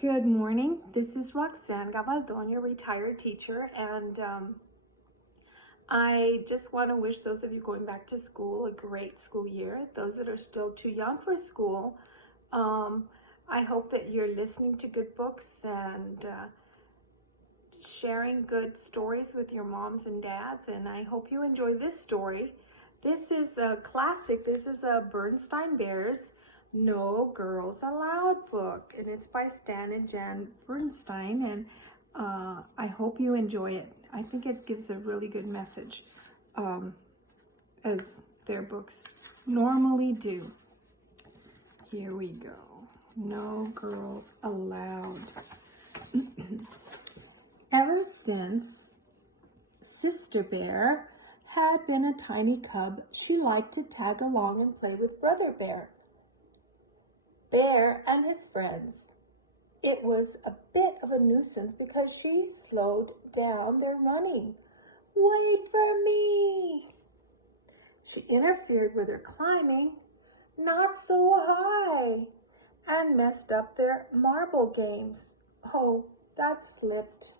Good morning. This is Roxanne Gabaldon, retired teacher, and I just want to wish those of you going back to school a great school year. Those that are still too young for school, I hope that you're listening to good books and sharing good stories with your moms and dads, and I hope you enjoy this story. This is a classic. This is a Berenstain Bears No Girls Allowed book, and it's by Stan and Jan Berenstain, and I hope you enjoy it. I think it gives a really good message, as their books normally do. Here we go. No Girls Allowed. Ever since Sister Bear had been a tiny cub, she liked to tag along and play with Brother Bear and his friends. It was a bit of a nuisance because she slowed down their running. "Wait for me!" She interfered with their climbing, not so high, and messed up their marble games. Oh, that slipped.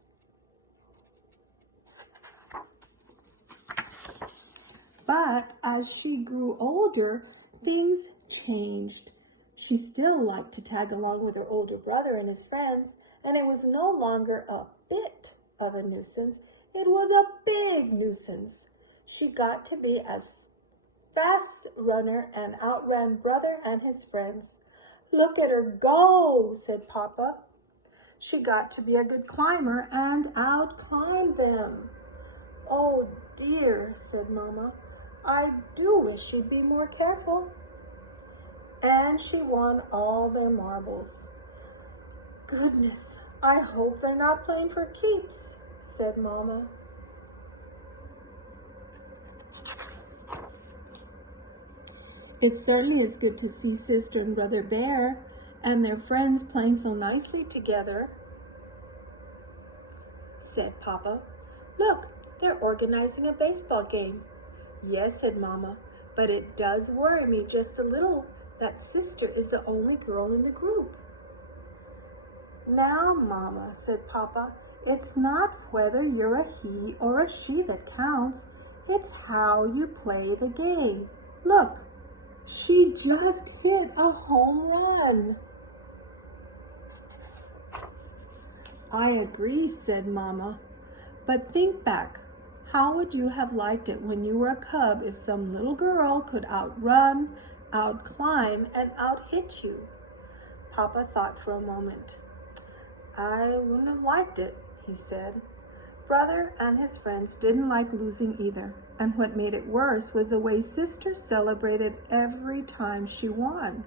But as she grew older, things changed. She still liked to tag along with her older brother and his friends, and it was no longer a bit of a nuisance. It was a big nuisance. She got to be a fast runner and outran brother and his friends. "Look at her go," said Papa. She got to be a good climber and out-climbed them. "Oh dear," said Mama. "I do wish you'd be more careful." And she won all their marbles. "Goodness, I hope they're not playing for keeps," said Mama. "It certainly is good to see Sister and Brother Bear and their friends playing so nicely together," said Papa. "Look, they're organizing a baseball game." "Yes," said Mama, "but it does worry me just a little that Sister is the only girl in the group." "Now, Mama," said Papa, "it's not whether you're a he or a she that counts. It's how you play the game. Look, she just hit a home run." "I agree," said Mama, "but think back. How would you have liked it when you were a cub if some little girl could outrun, out-climb, and out-hit you?" Papa thought for a moment. "I wouldn't have liked it," he said. Brother and his friends didn't like losing either, and what made it worse was the way Sister celebrated every time she won.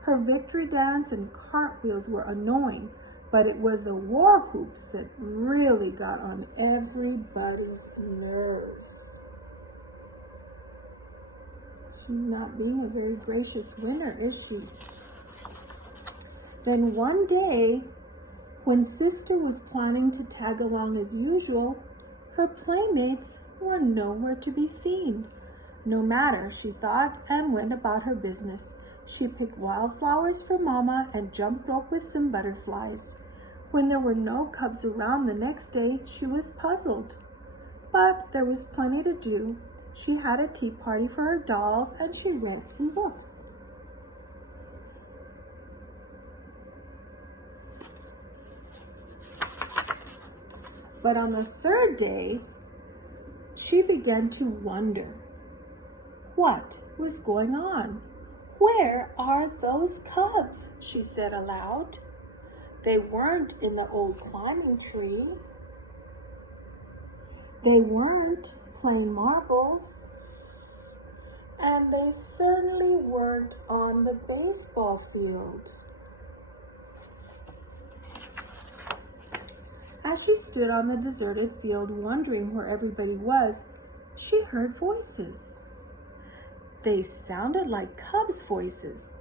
Her victory dance and cartwheels were annoying, but it was the war whoops that really got on everybody's nerves. She's not being a very gracious winner, is she? Then one day, when Sister was planning to tag along as usual, her playmates were nowhere to be seen. No matter, she thought, and went about her business. She picked wildflowers for Mama and jumped rope with some butterflies. When there were no cubs around the next day, she was puzzled. But there was plenty to do. She had a tea party for her dolls, and she read some books. But on the third day, she began to wonder what was going on. "Where are those cubs?" she said aloud. They weren't in the old climbing tree. They weren't playing marbles. And they certainly weren't on the baseball field. As she stood on the deserted field wondering where everybody was, she heard voices. They sounded like cubs' voices,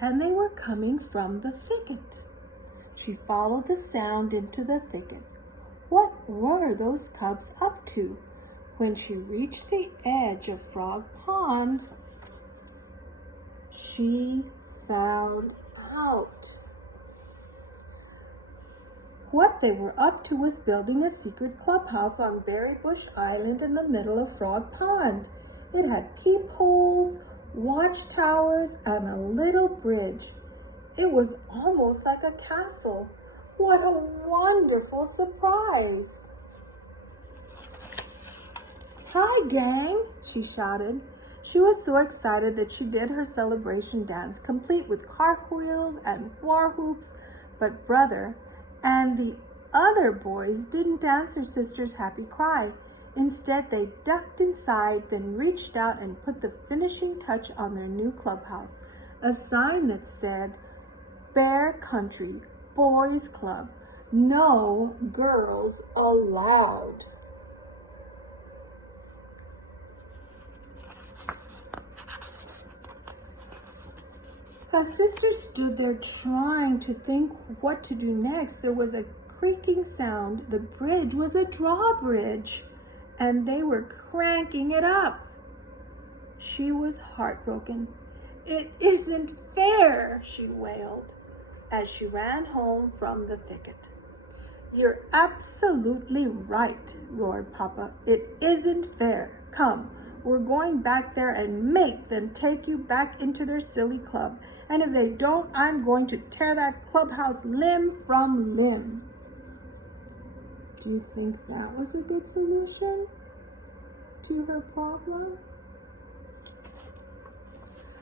and they were coming from the thicket. She followed the sound into the thicket. What were those cubs up to? When she reached the edge of Frog Pond, she found out. What they were up to was building a secret clubhouse on Berry Bush Island in the middle of Frog Pond. It had peepholes, watchtowers, and a little bridge. It was almost like a castle. What a wonderful surprise! "Hi, gang," she shouted. She was so excited that she did her celebration dance, complete with cartwheels and war whoops, but Brother and the other boys didn't dance her sister's happy cry. Instead, they ducked inside, then reached out and put the finishing touch on their new clubhouse, a sign that said, "Bear Country Boys Club, no girls allowed." Her sister stood there trying to think what to do next. There was a creaking sound. The bridge was a drawbridge, and they were cranking it up. She was heartbroken. "It isn't fair," she wailed as she ran home from the thicket. "You're absolutely right," roared Papa. "It isn't fair. Come, we're going back there and make them take you back into their silly club. And if they don't, I'm going to tear that clubhouse limb from limb." Do you think that was a good solution to her problem?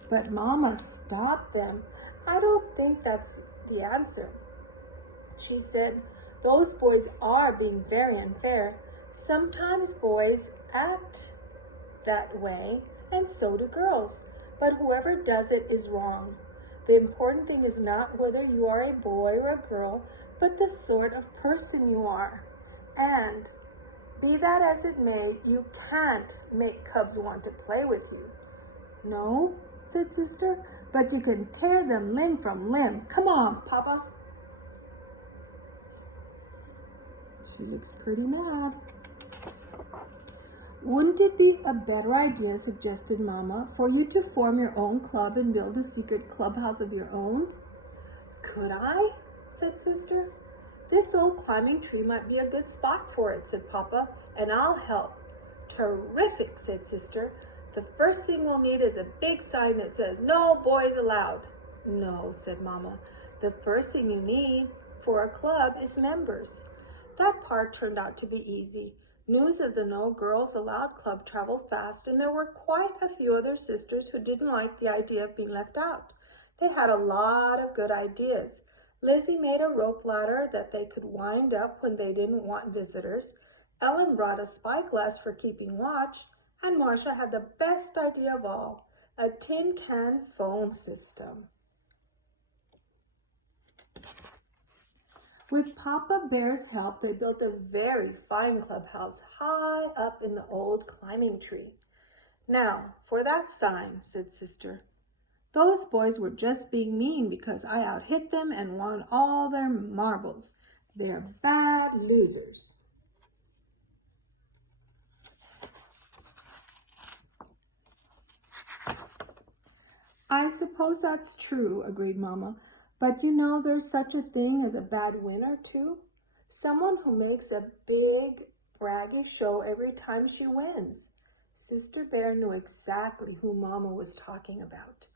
But Mama stopped them. "I don't think that's the answer," she said. "Those boys are being very unfair. Sometimes boys act that way, and so do girls. But whoever does it is wrong. The important thing is not whether you are a boy or a girl, but the sort of person you are. And, be that as it may, you can't make cubs want to play with you." "No," said Sister, "but you can tear them limb from limb. Come on, Papa." She looks pretty mad. "Wouldn't it be a better idea," suggested Mama, "for you to form your own club and build a secret clubhouse of your own?" "Could I?" said Sister. "This old climbing tree might be a good spot for it," said Papa, "and I'll help." "Terrific," said Sister. "The first thing we'll need is a big sign that says, 'No boys allowed.'" "No," said Mama. "The first thing you need for a club is members." That part turned out to be easy. News of the No Girls Allowed Club traveled fast, and there were quite a few other sisters who didn't like the idea of being left out. They had a lot of good ideas. Lizzie made a rope ladder that they could wind up when they didn't want visitors. Ellen brought a spyglass for keeping watch, and Marcia had the best idea of all, a tin can phone system. With Papa Bear's help, they built a very fine clubhouse high up in the old climbing tree. "Now, for that sign," said Sister. "Those boys were just being mean because I out-hit them and won all their marbles. They're bad losers." "I suppose that's true," agreed Mama. "But you know there's such a thing as a bad winner, too. Someone who makes a big, braggy show every time she wins." Sister Bear knew exactly who Mama was talking about.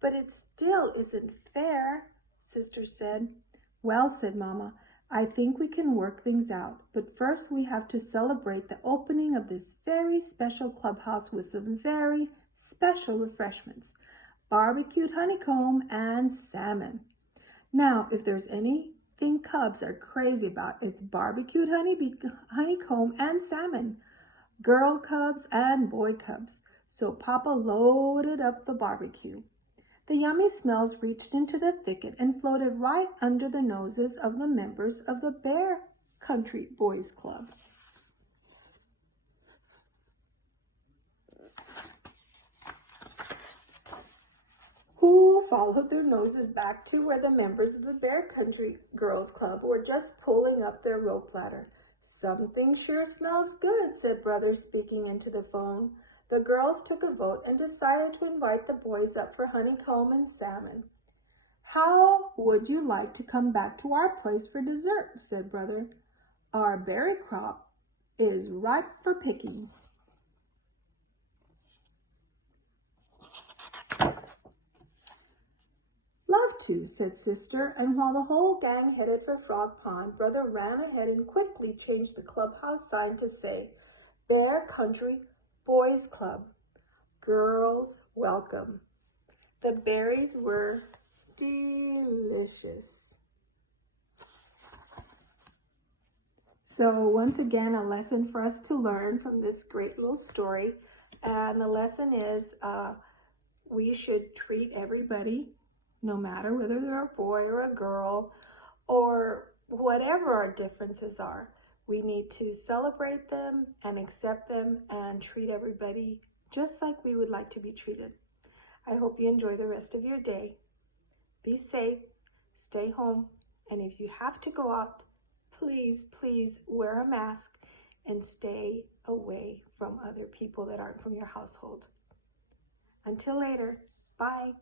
"But it still isn't fair," Sister said. "Well," said Mama, "I think we can work things out. But first we have to celebrate the opening of this very special clubhouse with some very special refreshments. Barbecued honeycomb and salmon. Now, if there's anything cubs are crazy about, it's barbecued honeycomb and salmon. Girl cubs and boy cubs." So Papa loaded up the barbecue. The yummy smells reached into the thicket and floated right under the noses of the members of the Bear Country Boys Club. Who followed their noses back to where the members of the Bear Country Girls Club were just pulling up their rope ladder. "Something sure smells good," said Brother, speaking into the phone. The girls took a vote and decided to invite the boys up for honeycomb and salmon. "How would you like to come back to our place for dessert?" said Brother. "Our berry crop is ripe for picking." "Love to," said Sister, and while the whole gang headed for Frog Pond, Brother ran ahead and quickly changed the clubhouse sign to say, "Bear Country Boys Club. Girls welcome." The berries were delicious. So once again, a lesson for us to learn from this great little story. And the lesson is we should treat everybody, no matter whether they're a boy or a girl, or whatever our differences are. We need to celebrate them and accept them and treat everybody just like we would like to be treated. I hope you enjoy the rest of your day. Be safe, stay home, and if you have to go out, please, please wear a mask and stay away from other people that aren't from your household. Until later, bye.